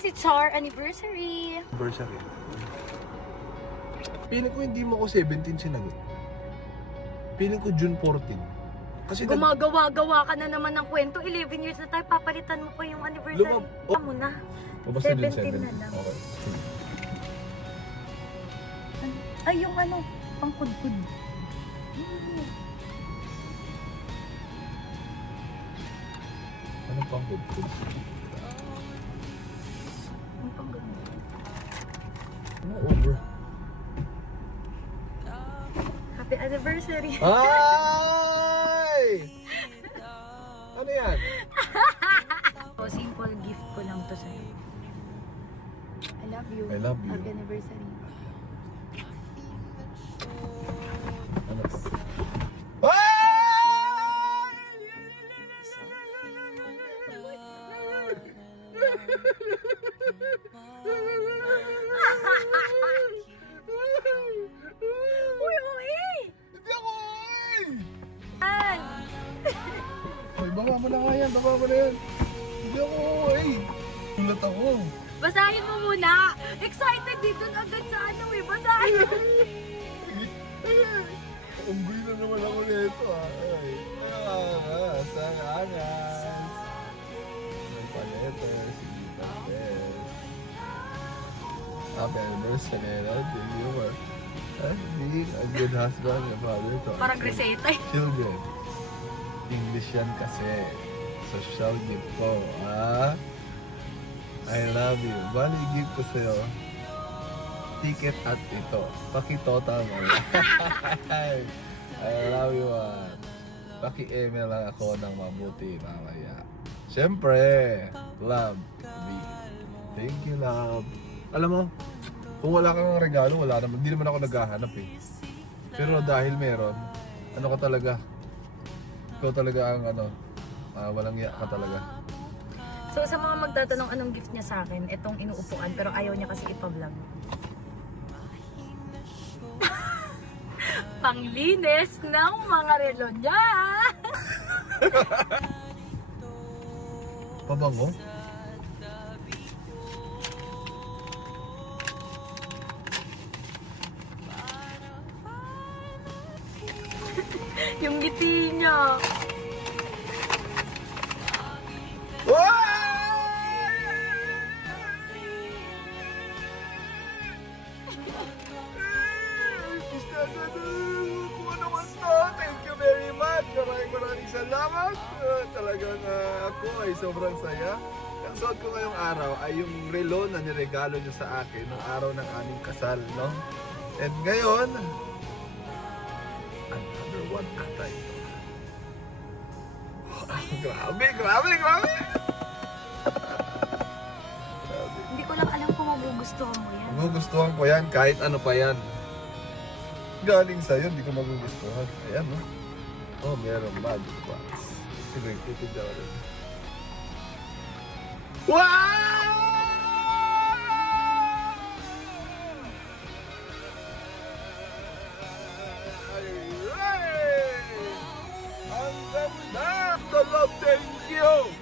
si Char anniversary. Anniversary. Feeling ko hindi mo ako 17 sinagot. Feeling ko June 14. Kasi Gumagawa-gawa ka na naman ng kwento. 11 years na tayo, papalitan mo pa yung anniversary. Mo na. basta June 17 na lang. Okay. Ay, yung ano, pangkudkud. Ano pang good food? Yung pangkudkud. Ano over? Happy anniversary. Ay! Ano yan? So, simple gift ko lang to sa'yo. I love you. I love you. Happy anniversary. Ano pa? Ay! Uy, uy! Hindi ako! Ay! Ay! Ay, baba mo na nga yan, baba mo na yan. Hindi ako, ay. Tulat ako. Basahin mo muna! Excited dito agad sa ano eh! Basahin! Unggoy na naman ako nito ay. Sa angas. Ang palete, sige palete. Happy anniversary, thank you for being a good husband and father to our Parang reseta eh. children. English yan kasi. Social gift ko, I love you. Bali, gift ko sa'yo. Ticket at ito. Pakitota mo. I love you, Paki-email lang ako ng mabuti mamaya. Siyempre, love, me. Thank you, love. Alam mo, kung wala kang regalo, wala naman. Hindi naman ako naghahanap eh. Pero dahil meron, ano ka talaga? Ikaw talaga ang walang iya ka talaga. So sa mga magtatanong anong gift niya sa akin, itong inuupuan pero ayaw niya kasi ipa-vlog. Panglinis ng mga relo niya! Pabango? Yung ngiti niya. Thank you very much. Maraming salamat. Talagang ako ay sobrang saya. Ang suot ko ngayong araw ay yung relo na niregalo nyo sa akin nung araw ng aming kasal, no? And ngayon, another one ata ito. Grabe, grabe, grabe! Hindi ko lang alam kung magugustuhan mo yan. Magugustuhan ko yan kahit ano pa yan. Galing sa'yo, hindi ko magugustuhan. Ayan, no? Oh, meron magic box. Sige, titignan ko rin. Wow! Ay! Ang ganda! Thank you!